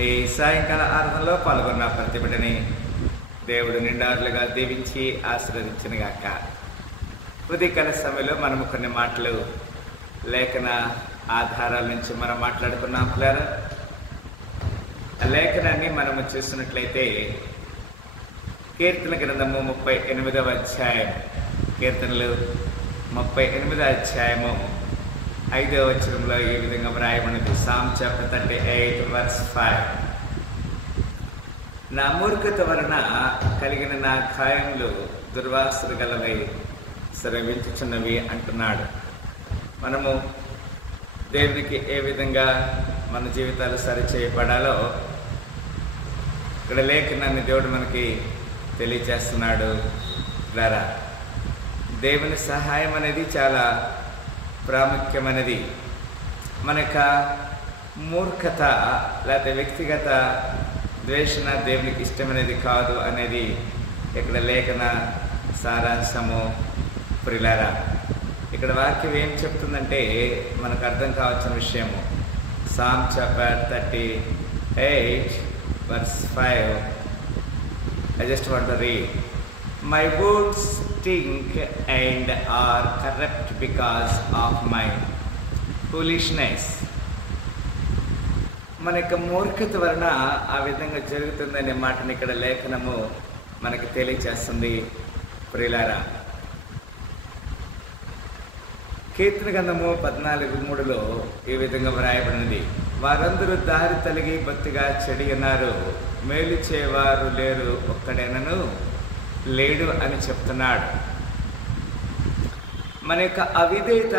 ఈ సాయంకాల ఆరాధనలో పాల్గొన్న ప్రతి బిడ్డని దేవుడు నిండారులుగా దీవించి ఆశీర్వదించునుగాక. ఉదయకాల సమయంలో మనము కొన్ని మాటలు లేఖన ఆధారాల నుంచి మనం మాట్లాడుకున్నాం పిల్లలు. ఆ లేఖనాన్ని మనము చూసినట్లయితే కీర్తన గ్రంథము 38వ అధ్యాయం, కీర్తనలు 38వ అధ్యాయము 5వ వచనంలో ఈ విధంగా వ్రాయబడినది. Psalm chapter 38 verse 5. నా మూర్ఖత వలన కలిగిన నా గాయములు దుర్వాసన గలవై స్రవించుచున్నవి అంటున్నాడు. మనము దేవునికి ఏ విధంగా మన జీవితాలు సరిచేయబడాలో ఇక్కడ లేఖనాన్ని దేవుడు మనకి తెలియజేస్తున్నాడు. ద్వారా దేవుని సహాయం అనేది చాలా ప్రాముఖ్యమైనది. మన యొక్క మూర్ఖత లేకపోతే వ్యక్తిగత ద్వేషణ దేవునికి ఇష్టమైనది కాదు అనేది ఇక్కడ లేఖన సారాంశము. ప్రియులారా, ఇక్కడ వాక్యం ఏం చెప్తుందంటే మనకు అర్థం కావాల్సిన విషయము. Psalm chapter 38 verse 5. I just want to read. My wounds stink and are corrupt because of my foolishness. మన యొక్క మూర్ఖత వలన ఆ విధంగా జరుగుతుందనే మాటని ఇక్కడ లేఖనము మనకి తెలియచేస్తుంది. ప్రియులారా, కీర్తన గ్రంథము 14:3లో ఈ విధంగా వ్రాయబడినది. వారందరూ దారి తలిగి బొత్తిగా చెడి ఉన్నారు, మేలు చేయవారు లేరు, ఒక్కడైనను లేడు అని చెప్తున్నాడు. మన యొక్క అవిధేయత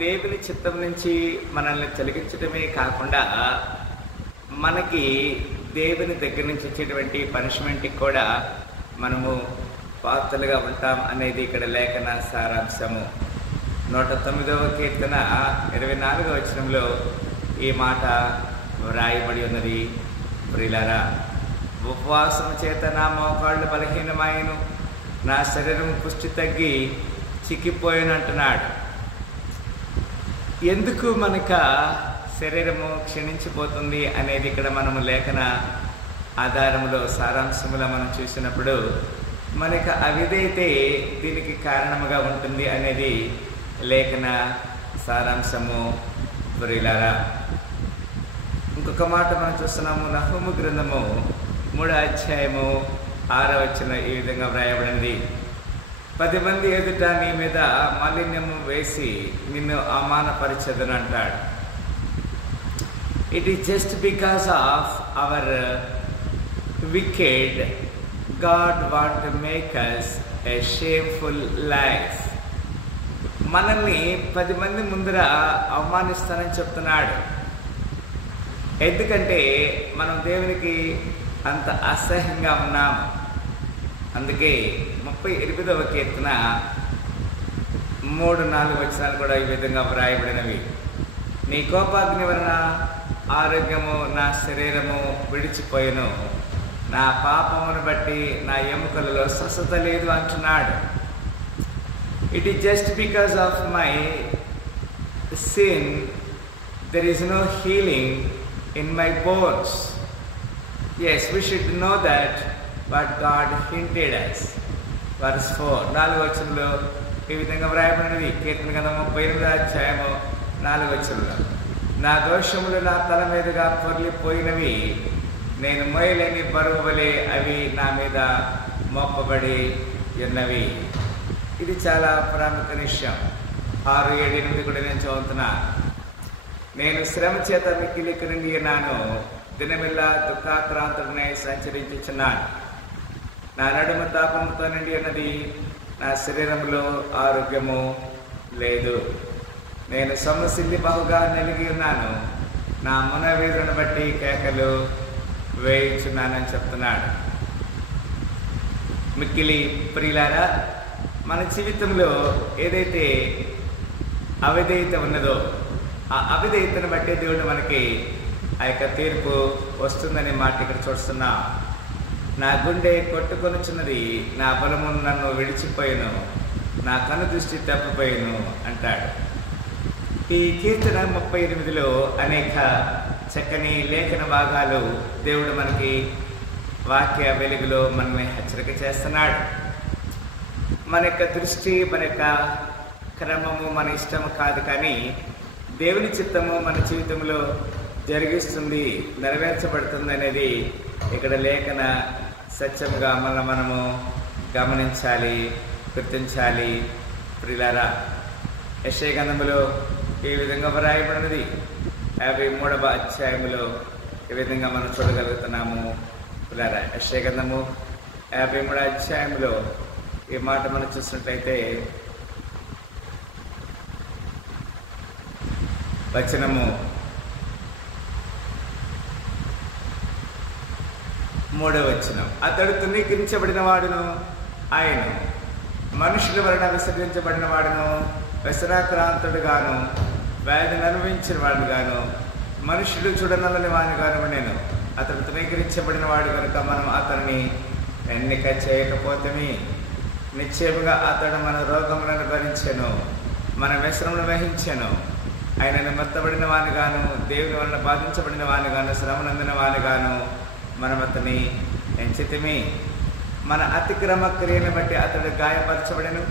దేవుని చిత్తం నుంచి మనల్ని తొలగించడమే కాకుండా మనకి దేవుని దగ్గర నుంచి వచ్చేటువంటి పనిష్మెంట్కి కూడా మనము పాత్రలుగా ఉంటాం అనేది ఇక్కడ లేఖన సారాంశము. 109వ కీర్తన 24వ వచనంలో ఈ మాట వ్రాయబడి ఉన్నది. ప్రియులారా, ఉపవాసం చేత నా మోకాళ్ళు బలహీనమాయను, నా శరీరం పుష్టి తగ్గి చిక్కిపోయాను అంటున్నాడు. ఎందుకు మనక శరీరము క్షీణించిపోతుంది అనేది ఇక్కడ మనము లేఖన ఆధారంలో సారాంశములో మనం చూసినప్పుడు మనక అవిధేయతే దీనికి కారణముగా ఉంటుంది అనేది లేఖన సారాంశము. ప్రియులారా, ఇంకొక మాట మనం చూస్తున్నాము. నహూము గ్రంథము 3వ అధ్యాయము 6వ వచనం ఈ విధంగా వ్రాయబడింది. 10 మంది ఎదుట నీ మీద మాలిన్యము వేసి నిన్ను అవమానపరిచెదను అంటాడు. It is just because of our wicked God want to make us a shameful life. మనల్ని 10 మంది ముందర అవమానిస్తానని చెప్తున్నాడు. ఎందుకంటే మనం దేవునికి అంత అసహ్యంగా ఉన్నాము. అందుకే 38వ కీర్తన 3-4 వచనాలు కూడా ఈ విధంగా వ్రాయబడినవి. నీ కోపాగ్ని వలన ఆరోగ్యము నా శరీరము విడిచిపోయెను, నా పాపమును బట్టి నా ఎముకలలో స్వస్థత లేదు అంటున్నాడు. It is just because of my sin there is no healing in my bones. Yes, we should know that, but God hinted us. Verse 4, 4వ వచనంలో ఈ విధంగా వ్రాయబడినది. కీర్తన గ్రంథము 38వ అధ్యాయము 4వ వచనంలో, నా దోషములు నా తల మీదుగా పొర్లిపోయినవి, నేను మోయలేని బరువు వలె అవి నా మీద మోపబడి ఉన్నవి. ఇది చాలా ప్రాముఖ్య విషయం. 6, 7, 8 కూడా నేను చదువుతున్నా. నేను శ్రమ చేత మిక్కిలి కృంగి ఉన్నాను, దినమిల్లా దుఃఖాక్రాంతుడనై సంచరించుచున్నాను. నా నడుము తాపముతో నిండి ఉన్నది, నా శరీరంలో ఆరోగ్యము లేదు. నేను సొమ్మసిల్లి బహుగా నలిగి ఉన్నాను, నా మనోవేదనను బట్టి కేకలు వేయించున్నానని చెప్తున్నాడు. మిక్కిలి ప్రియులారా, మన జీవితంలో ఏదైతే అవిధేయత ఉన్నదో ఆ అవిధేయతను బట్టి దేవుడు మనకి ఆ యొక్క తీర్పు వస్తుందనే మాట ఇక్కడ చూస్తున్నా. నా గుండె కొట్టుకొనుచున్నది, నా బలము నన్ను విడిచిపోయాను, నా కను దృష్టి తప్పిపోయాను అంటాడు. ఈ కీర్తన 38లో అనేక చక్కని లేఖన భాగాలు దేవుడు మనకి వాక్య వెలుగులో మనల్ని హెచ్చరిక చేస్తున్నాడు. మన యొక్క దృష్టి, మన యొక్క క్రమము మన ఇష్టము కాదు, కానీ దేవుని చిత్తము మన జీవితంలో జరిగిస్తుంది, నెరవేర్చబడుతుంది అనేది ఇక్కడ లేఖన సత్యముగా మనము గమనించాలి, గుర్తించాలి. ప్రియులారా, యెషయా గ్రంథములో ఈ విధంగా వ్రాయబడినది 53వ అధ్యాయములో ఈ విధంగా మనం చూడగలుగుతున్నాము. ప్రియులారా, యెషయా గ్రంథము 53వ అధ్యాయంలో ఈ మాట మనం చూసినట్లయితే వచనము 3వ వచనం, అతడు తృణీకరించబడిన వాడును, ఆయన మనుషుల వలన విసర్జించబడిన వాడును, వ్యసనాక్రాంతుడుగాను, వ్యాధిని అనుభవించిన వాడుగాను, మనుషులు చూడనల్లని వాడిగాను నేను. అతడు తృణీకరించబడిన వాడు కనుక మనం అతన్ని ఎన్నిక చేయకపోతే నిశ్చయముగా అతడు మన రోగములను భరించెను, మన వ్యసనమును వహించెను. ఆయనను మెత్తబడిన వానిగాను, దేవుని వలన బాధించబడిన వానిగాను, శ్రమనందిన వానిగాను మనం అతన్ని ఎంచితిమి. మన అతిక్రమ క్రియను బట్టి అతడు గాయపరచబడెను,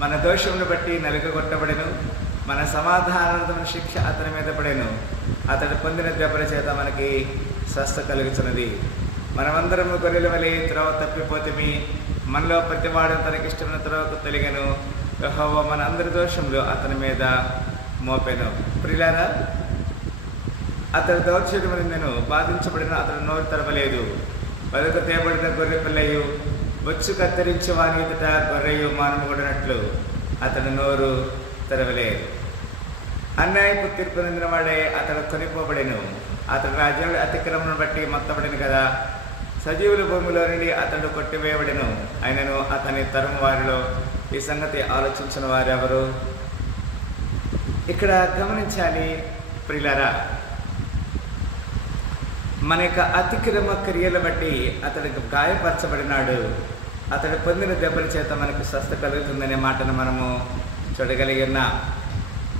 మన దోషమును బట్టి నలుగగొట్టబడెను, మన సమాధానార్థమైన శిక్ష అతని మీద పడెను. అతడు పొందిన దెబ్బల చేత మనకి స్వస్థ కలుగుతున్నది. మనమందరము గొర్రెల వలె త్రోవ తప్పిపోతిమి, మనలో ప్రతివాడు తనకిష్టమైన త్రోవకు తొలగెను. యెహోవా మన అందరి దోషములు అతని మీద మోపెను. ప్రియులారా, అతడు దౌర్జన్యము నిందెను, బాధించబడిన అతడు నోరు తెరవలేదు. బతుకు తేబడిన గొర్రె పిల్లయు బొచ్చు కత్తిరించి వాని ఎదుట గొర్రెయు మానముగొడినట్లు అతడు నోరు తెరవలేదు. అన్యాయపు తీర్పు నిందిన వాడే అతడు కొనిపోబడెను. అతడు రాజ్యంలో అతిక్రమను బట్టి మొత్తబడిను కదా. సజీవుల భూమిలో నుండి అతడు కొట్టివేయబడెను. ఆయనను అతని తరం వారిలో ఈ సంగతి ఆలోచించిన వారెవరు? ఇక్కడ గమనించాలి ప్రియులారా, మన యొక్క అతిక్రమ క్రియల బట్టి అతడికి గాయపరచబడినాడు, అతడు పొందిన దెబ్బల చేత మనకు స్వస్థ కలుగుతుందనే మాటను మనము చూడగలిగి ఉన్నాం.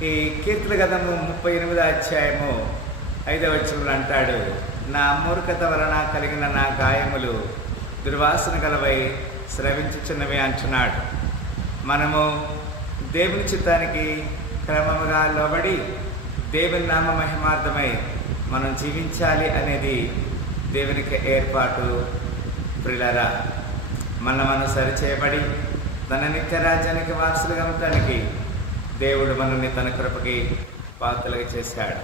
ఈ కీర్తన గ్రంథము 38వ అధ్యాయము 5వ వచనంలో అంటాడు, నా మూర్ఖత వలన కలిగిన నా గాయములు దుర్వాసన గలవై స్రవించుచున్నవి అంటున్నాడు. మనము దేవుని చిత్తానికి క్రమముగా లోబడి దేవుని నామ మహిమార్థమై మనం జీవించాలి అనేది దేవునికి ఏర్పాటు. ప్రియులారా, మనం సరిచేయబడి తన నిత్య రాజ్యానికి వారసులుగా ఉండటానికి దేవుడు మనల్ని తన కృపకి పాత్రలుగా చేశాడు.